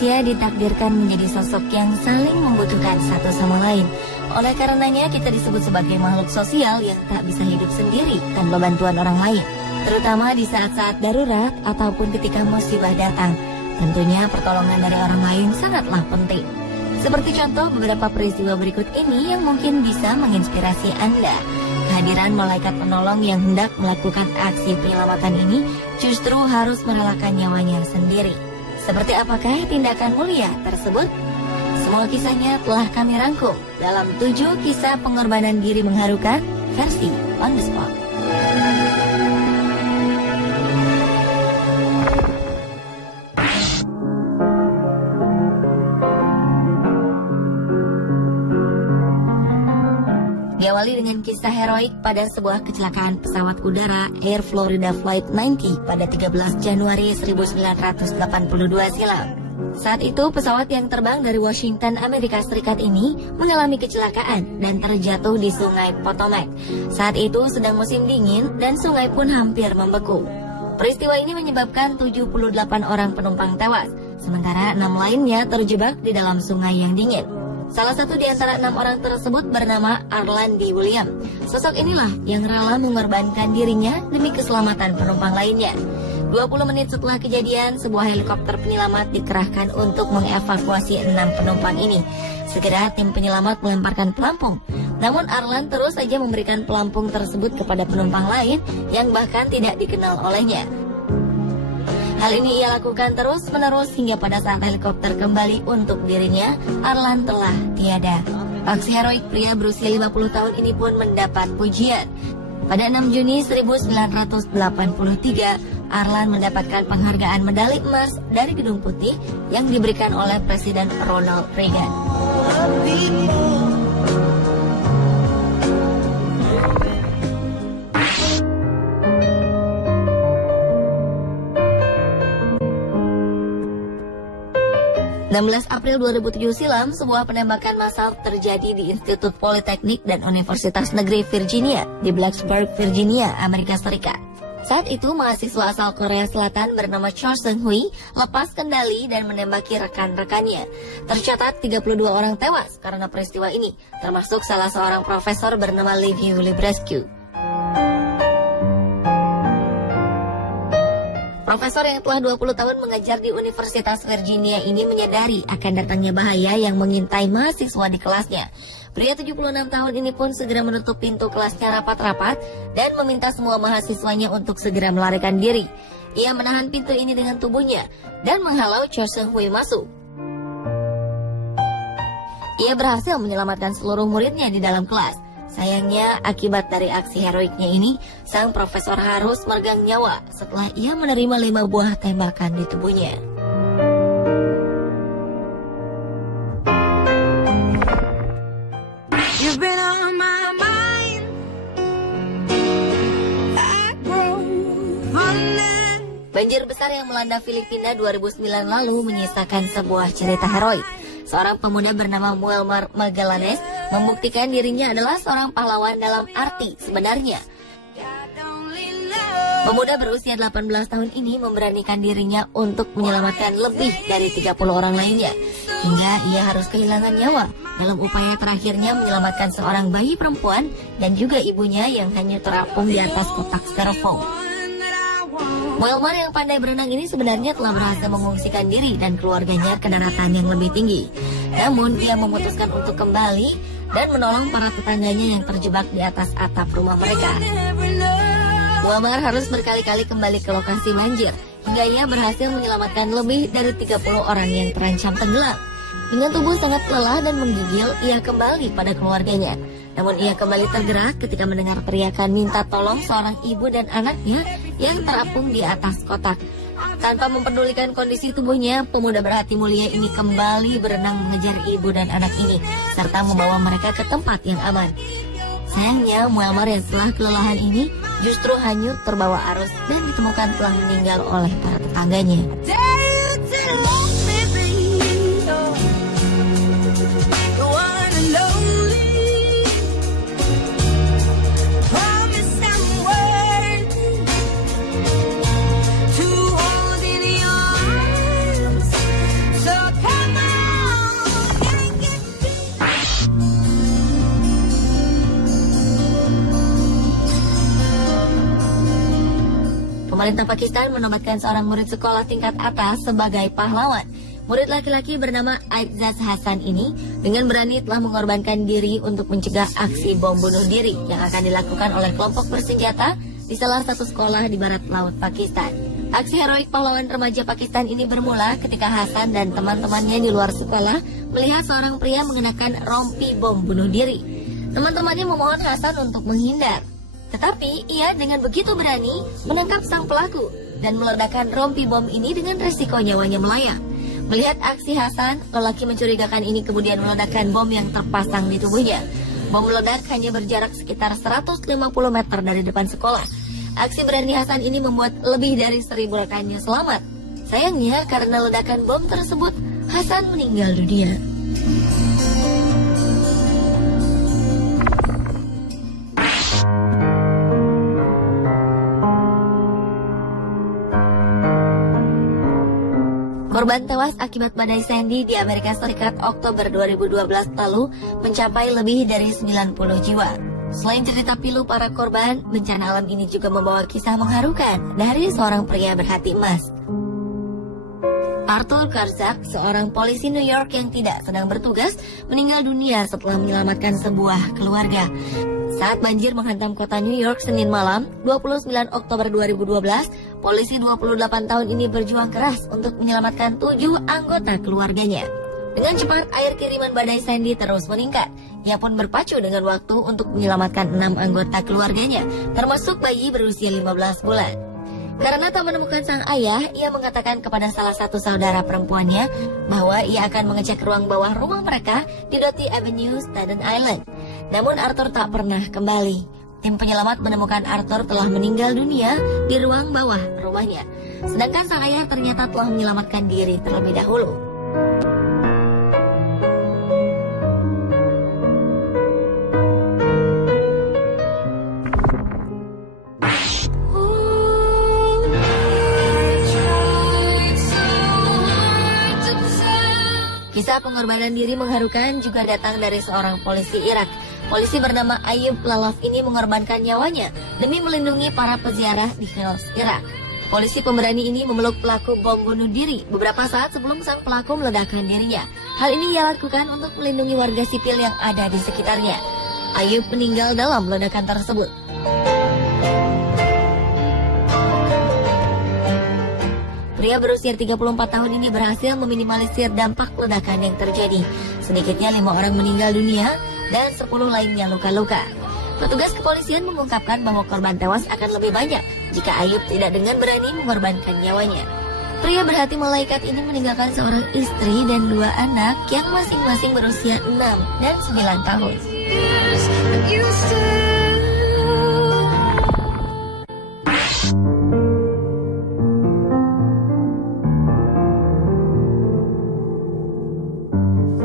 manusia ditakdirkan menjadi sosok yang saling membutuhkan satu sama lain. Oleh karenanya kita disebut sebagai makhluk sosial yang tak bisa hidup sendiri tanpa bantuan orang lain, terutama di saat-saat darurat ataupun ketika musibah datang. Tentunya pertolongan dari orang lain sangatlah penting. Seperti contoh beberapa peristiwa berikut ini yang mungkin bisa menginspirasi Anda. Kehadiran malaikat penolong yang hendak melakukan aksi penyelamatan ini justru harus merelakan nyawanya sendiri. Seperti apakah tindakan mulia tersebut? Semua kisahnya telah kami rangkum dalam 7 kisah pengorbanan diri mengharukan versi On The Spot. Diawali dengan kisah heroik pada sebuah kecelakaan pesawat udara Air Florida Flight 90 pada 13 Januari 1982 silam. Saat itu pesawat yang terbang dari Washington, Amerika Serikat ini mengalami kecelakaan dan terjatuh di sungai Potomac. Saat itu sedang musim dingin dan sungai pun hampir membeku. Peristiwa ini menyebabkan 78 orang penumpang tewas, sementara 6 lainnya terjebak di dalam sungai yang dingin. Salah satu di antara 6 orang tersebut bernama Arlan D. William. Sosok inilah yang rela mengorbankan dirinya demi keselamatan penumpang lainnya. 20 menit setelah kejadian, sebuah helikopter penyelamat dikerahkan untuk mengevakuasi 6 penumpang ini. Segera tim penyelamat melemparkan pelampung. Namun Arlan terus saja memberikan pelampung tersebut kepada penumpang lain yang bahkan tidak dikenal olehnya. Hal ini ia lakukan terus-menerus hingga pada saat helikopter kembali untuk dirinya, Arlan telah tiada. Aksi heroik pria berusia 50 tahun ini pun mendapat pujian. Pada 6 Juni 1983, Arlan mendapatkan penghargaan medali emas dari Gedung Putih yang diberikan oleh Presiden Ronald Reagan. 16 April 2007 silam, sebuah penembakan massal terjadi di Institut Politeknik dan Universitas Negeri Virginia di Blacksburg, Virginia, Amerika Serikat. Saat itu, mahasiswa asal Korea Selatan bernama Cho Seung-hui lepas kendali dan menembaki rekan-rekannya. Tercatat 32 orang tewas karena peristiwa ini, termasuk salah seorang profesor bernama Levi Librescu. Profesor yang telah 20 tahun mengajar di Universitas Virginia ini menyadari akan datangnya bahaya yang mengintai mahasiswa di kelasnya. Pria 76 tahun ini pun segera menutup pintu kelasnya rapat-rapat dan meminta semua mahasiswanya untuk segera melarikan diri. Ia menahan pintu ini dengan tubuhnya dan menghalau Cho Seung-hui masuk. Ia berhasil menyelamatkan seluruh muridnya di dalam kelas. Sayangnya, akibat dari aksi heroiknya ini, sang profesor harus meregang nyawa setelah ia menerima 5 buah tembakan di tubuhnya. Banjir besar yang melanda Filipina 2009 lalu menyisakan sebuah cerita heroik. Seorang pemuda bernama Muammar Magallanes membuktikan dirinya adalah seorang pahlawan dalam arti sebenarnya. Pemuda berusia 18 tahun ini memberanikan dirinya untuk menyelamatkan lebih dari 30 orang lainnya, hingga ia harus kehilangan nyawa dalam upaya terakhirnya menyelamatkan seorang bayi perempuan dan juga ibunya yang hanya terapung di atas kotak styrofoam. Muammar yang pandai berenang ini sebenarnya telah berhasil mengungsikan diri dan keluarganya ke daratan yang lebih tinggi. Namun ia memutuskan untuk kembali dan menolong para tetangganya yang terjebak di atas atap rumah mereka. Muammar harus berkali-kali kembali ke lokasi banjir hingga ia berhasil menyelamatkan lebih dari 30 orang yang terancam tenggelam. Dengan tubuh sangat lelah dan menggigil, ia kembali pada keluarganya. Namun ia kembali tergerak ketika mendengar teriakan minta tolong seorang ibu dan anaknya yang terapung di atas kotak. Tanpa mempedulikan kondisi tubuhnya, pemuda berhati mulia ini kembali berenang mengejar ibu dan anak ini, serta membawa mereka ke tempat yang aman. Sayangnya, Muammar yang telah kelelahan ini justru hanyut terbawa arus dan ditemukan telah meninggal oleh para tetangganya. Pemerintah Pakistan menobatkan seorang murid sekolah tingkat atas sebagai pahlawan. Murid laki-laki bernama Aitzaz Hasan ini dengan berani telah mengorbankan diri untuk mencegah aksi bom bunuh diri yang akan dilakukan oleh kelompok bersenjata di salah satu sekolah di barat laut Pakistan. Aksi heroik pahlawan remaja Pakistan ini bermula ketika Hasan dan teman-temannya di luar sekolah melihat seorang pria mengenakan rompi bom bunuh diri. Teman-temannya memohon Hasan untuk menghindar. Tetapi ia dengan begitu berani menangkap sang pelaku dan meledakkan rompi bom ini dengan resiko nyawanya melayang. Melihat aksi Hasan, lelaki mencurigakan ini kemudian meledakkan bom yang terpasang di tubuhnya. Bom meledak hanya berjarak sekitar 150 meter dari depan sekolah. Aksi berani Hasan ini membuat lebih dari 1.000 rekannya selamat. Sayangnya karena ledakan bom tersebut, Hasan meninggal dunia. Korban tewas akibat badai Sandy di Amerika Serikat Oktober 2012 lalu mencapai lebih dari 90 jiwa. Selain cerita pilu para korban, bencana alam ini juga membawa kisah mengharukan dari seorang pria berhati emas. Arthur Karzak, seorang polisi New York yang tidak sedang bertugas, meninggal dunia setelah menyelamatkan sebuah keluarga. Saat banjir menghantam kota New York Senin malam, 29 Oktober 2012, polisi 28 tahun ini berjuang keras untuk menyelamatkan 7 anggota keluarganya. Dengan cepat, air kiriman badai Sandy terus meningkat. Ia pun berpacu dengan waktu untuk menyelamatkan 6 anggota keluarganya, termasuk bayi berusia 15 bulan. Karena tak menemukan sang ayah, ia mengatakan kepada salah satu saudara perempuannya bahwa ia akan mengecek ruang bawah rumah mereka di Dottie Avenue, Staten Island. Namun Arthur tak pernah kembali. Tim penyelamat menemukan Arthur telah meninggal dunia di ruang bawah rumahnya. Sedangkan sang ayah ternyata telah menyelamatkan diri terlebih dahulu. Kisah pengorbanan diri mengharukan juga datang dari seorang polisi Irak. Polisi bernama Ayub Lalaf ini mengorbankan nyawanya demi melindungi para peziarah di Fils, Irak. Polisi pemberani ini memeluk pelaku bom bunuh diri beberapa saat sebelum sang pelaku meledakkan dirinya. Hal ini ia lakukan untuk melindungi warga sipil yang ada di sekitarnya. Ayub meninggal dalam ledakan tersebut. Pria berusia 34 tahun ini berhasil meminimalisir dampak ledakan yang terjadi. Sedikitnya 5 orang meninggal dunia dan 10 lainnya luka-luka. Petugas kepolisian mengungkapkan bahwa korban tewas akan lebih banyak jika Ayub tidak dengan berani mengorbankan nyawanya. Pria berhati malaikat ini meninggalkan seorang istri dan 2 anak yang masing-masing berusia 6 dan 9 tahun.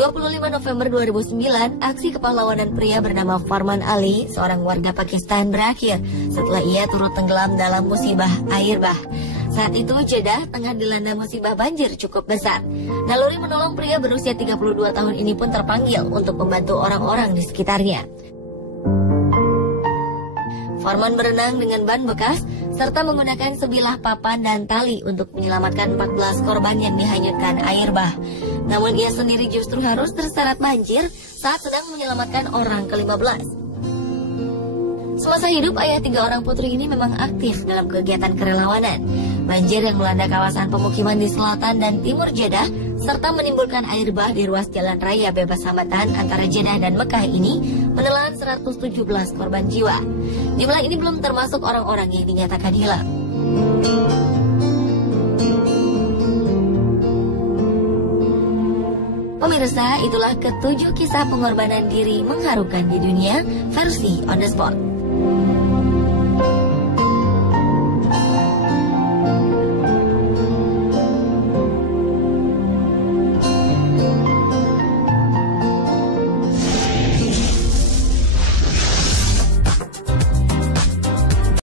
25 November 2009, aksi kepahlawanan pria bernama Farman Ali, seorang warga Pakistan, berakhir setelah ia turut tenggelam dalam musibah air bah. Saat itu Jeddah tengah dilanda musibah banjir cukup besar. Naluri menolong pria berusia 32 tahun ini pun terpanggil untuk membantu orang-orang di sekitarnya. Farman berenang dengan ban bekas serta menggunakan sebilah papan dan tali untuk menyelamatkan 14 korban yang dihanyutkan air bah. Namun ia sendiri justru harus terseret banjir saat sedang menyelamatkan orang ke-15. Semasa hidup, ayah 3 orang putri ini memang aktif dalam kegiatan kerelawanan. Banjir yang melanda kawasan pemukiman di selatan dan timur Jeddah serta menimbulkan air bah di ruas jalan raya bebas hambatan antara Jeddah dan Mekah ini menelan 117 korban jiwa. Jumlah ini belum termasuk orang-orang yang dinyatakan hilang. Pemirsa, itulah ke-7 kisah pengorbanan diri mengharukan di dunia versi On The Spot.